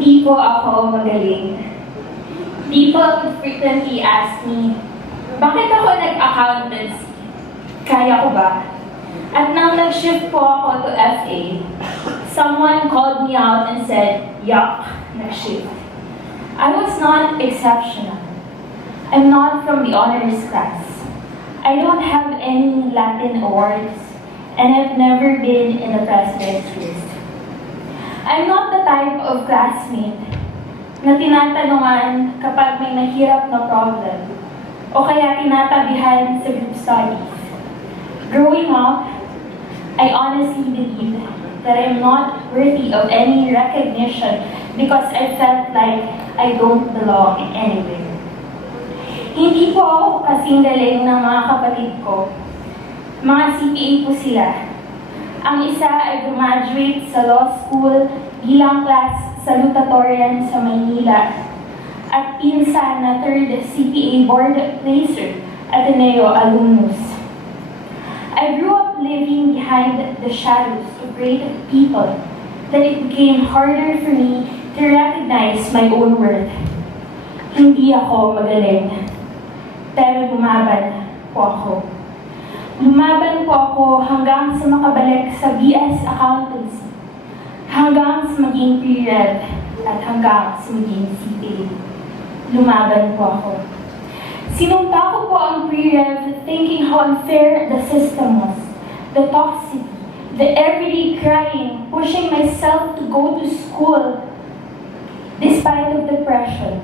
Hindi po ako magaling. People frequently ask me, bakit ako nag-accountancy? Kaya ko ba? At nang nag-shift po ako to FA, someone called me out and said, yuck, nag-shift. I was not exceptional. I'm not from the honors class. I don't have any Latin awards, and I've never been in the president's list. I'm not the type of classmate na tinatanungan kapag may nahirap na problem o kaya tinatabihan sa group studies. Growing up, I honestly believe that I'm not worthy of any recognition because I felt like I don't belong anywhere. Hindi po ako kasing galing ng mga kapatid ko. Mga CPA po sila. Ang isa ay graduate sa law school bilang class salutatorian sa Maynila at pinsan na third CPA board placer Ateneo alumnus. I grew up living behind the shadows of great people that it became harder for me to recognize my own worth. Hindi ako magaling, pero lumaban po ako. Lumaban po ako hanggang sa makabalik sa BS Accountancy, hanggang sa maging pre-rev, at hanggang sa maging CPA. Lumaban po ako. Sinumpa ko po ang pre-rev thinking how unfair the system was, the toxicity, the everyday crying, pushing myself to go to school despite of depression.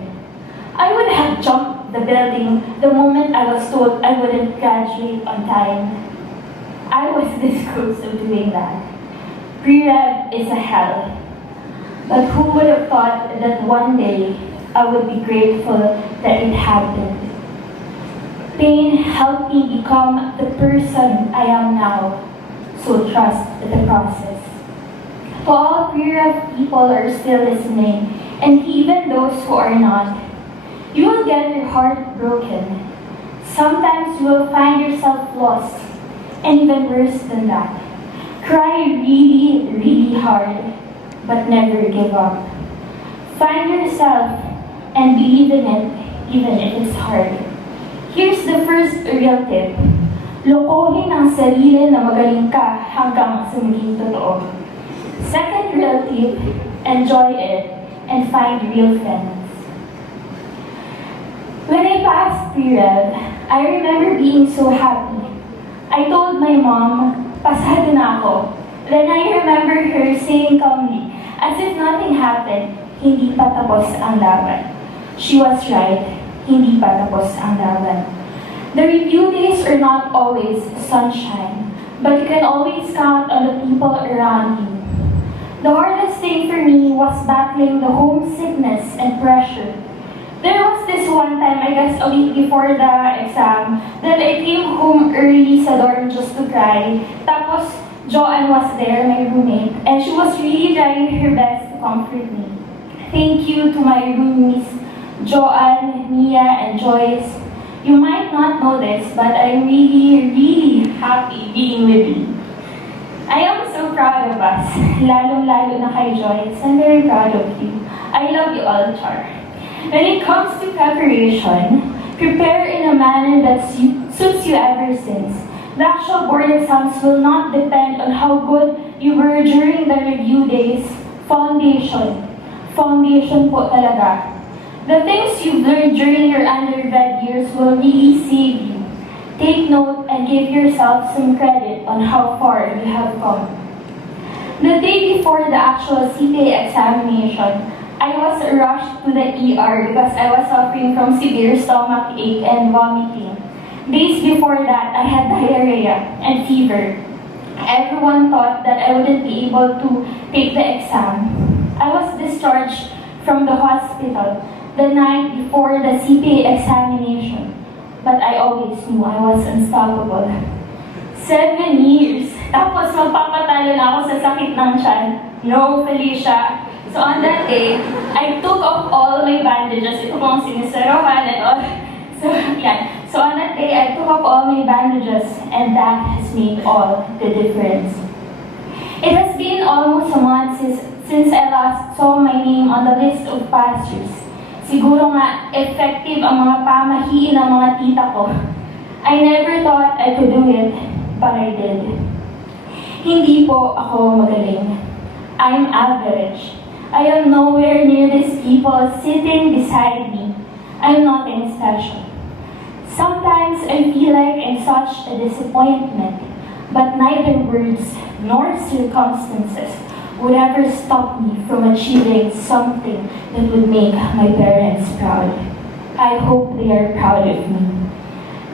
I would have jumped the building the moment I was told I wouldn't graduate on time. I was this close of doing that. Pre-rev is a hell. But who would have thought that one day I would be grateful that it happened? Pain helped me become the person I am now, so trust the process. To all pre-rev people are still listening, and even those who are not, you will get your heart broken. Sometimes you will find yourself lost, and even worse than that. Cry really, really hard, but never give up. Find yourself and believe in it, even if it's hard. Here's the first real tip. Lokohin ang sarili na magaling ka hanggang sa maging totoo. Second real tip, enjoy it and find real friends. When I passed pre-rev, I remember being so happy. I told my mom, pasado na ako. Then I remember her saying calmly, as if nothing happened, hindi pa tapos ang laban. She was right, hindi pa tapos ang laban. The review days are not always sunshine, but you can always count on the people around you. The hardest thing for me was battling the homesickness and pressure. There was this one time, I guess a week before the exam, that I came home early sa dorm just to cry. Tapos, Joanne was there, my roommate, and she was really trying her best to comfort me. Thank you to my roomies, Joanne, Mia, and Joyce. You might not know this, but I'm really, really happy being with you. I am so proud of us, lalong-lalo na kay Joyce. I'm very proud of you. I love you all, Char. When it comes to preparation, prepare in a manner that suits you ever since. The actual board exams will not depend on how good you were during the review days. Foundation. Foundation po talaga. The things you've learned during your undergrad years will really save you. Take note and give yourself some credit on how far you have come. The day before the actual CPA examination, I was rushed to the ER because I was suffering from severe stomach ache and vomiting. Days before that, I had diarrhea and fever. Everyone thought that I wouldn't be able to take the exam. I was discharged from the hospital the night before the CPA examination, but I always knew I was unstoppable. 7 years, tapos magpapatalo na ako sa sakit ng tiyan. No, Felicia. So on that day, I took off all my bandages. Ito pong siniserohan and all. So, yeah. So on that day, I took off all my bandages, and that has made all the difference. It has been almost a month since I last saw my name on the list of pastors. Siguro nga effective ang mga pamahiin ng mga tita ko. I never thought I could do it, but I did. Hindi po ako magaling. I'm average. I am nowhere near these people sitting beside me. I'm nothing special. Sometimes I feel like I'm such a disappointment, but neither words nor circumstances would ever stop me from achieving something that would make my parents proud. I hope they are proud of me.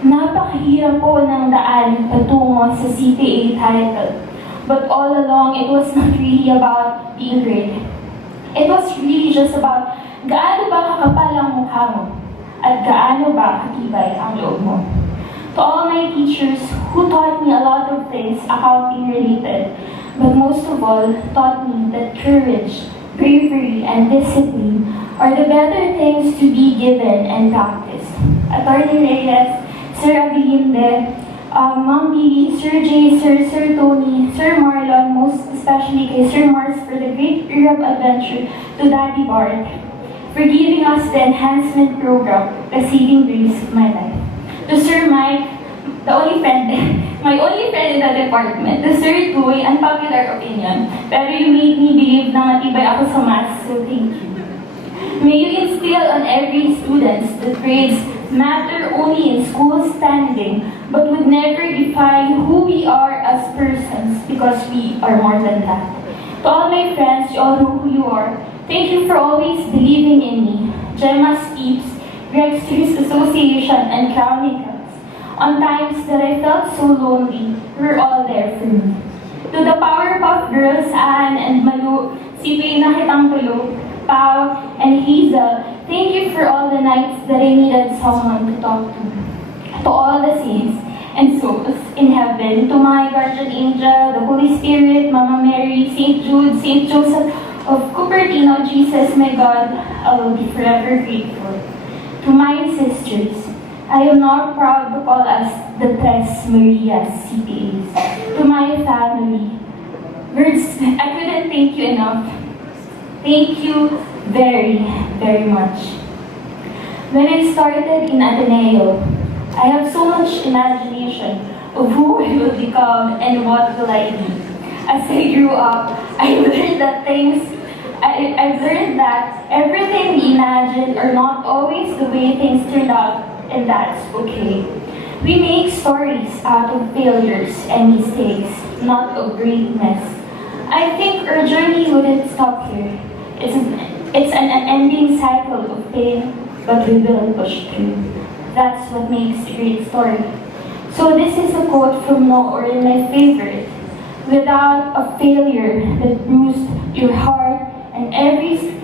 Napakahirap po ng daan patungo sa CPA title, but all along it was not really about being great. It was really just about gaano ba kakapal ang mukha mo at gaano ba katibay ang loob mo. To all my teachers who taught me a lot of things accounting related, but most of all taught me that courage, bravery, and discipline are the better things to be given and practiced. Attorney Reyes, Sir Abilinde, Ma'am Billy, Sir Jay, Sir Tony, Sir Marlon, most especially kay Sir Mars for the great Europe adventure, to Daddy Bart for giving us the enhancement program, the saving grace of my life. To Sir Mike, the only friend, my only friend in the department. To Sir Tuy, unpopular opinion, pero you made me believe na matibay ako sa maths, so thank you. May you instill on every student that grades matter only in school standing, but would never define who we are as persons because we are more than that. To all my friends, you all know who you are. Thank you for always believing in me. Gemma Steeps, Gregsters Association, and Chronicles. On times that I felt so lonely, you're all there for me. To the Powerpuff Girls, Anne and Malu, CPA na kitang tulo, Pao, and Hazel, thank you for all the nights that I needed someone to talk to. To all the saints and souls in heaven, to my guardian angel, the Holy Spirit, Mama Mary, Saint Jude, Saint Joseph of Cupertino, Jesus, my God, I will be forever grateful. To my sisters, I am now proud to call us the Tres Marias CPAs. To my family, words, I couldn't thank you enough. Thank you very, very much. When I started in Ateneo, I have so much imagination of who I will become and what will I be. As I grew up, I learned that I've learned that everything we imagine are not always the way things turned out, and that's okay. We make stories out of failures and mistakes, not of greatness. I think our journey wouldn't stop here. It's an unending cycle of pain, but we will push through. That's what makes a great story. So this is a quote from Noor, my favorite. Without a failure that bruised your heart and every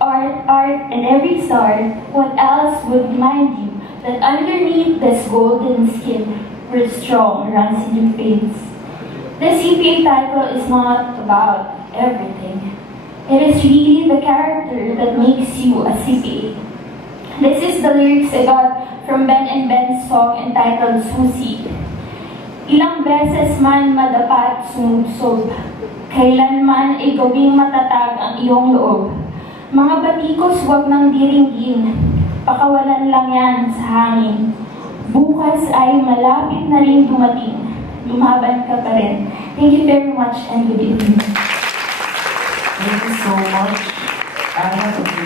art and every star, what else would remind you that underneath this golden skin, where strong runs in your veins? The CPA title is not about everything. It is really the character that makes you a CPA. This is the lyrics I got from Ben and Ben's song entitled Susi. Ilang beses man madapat sumubsob, kailanman ay gawing matatag ang iyong loob. Mga batikos huwag nang diringgin, pakawalan lang yan sa hangin. Bukas ay malapit na rin dumating, lumaban ka pa rin. Thank you very much and good evening. Thank you so much. I have appreciated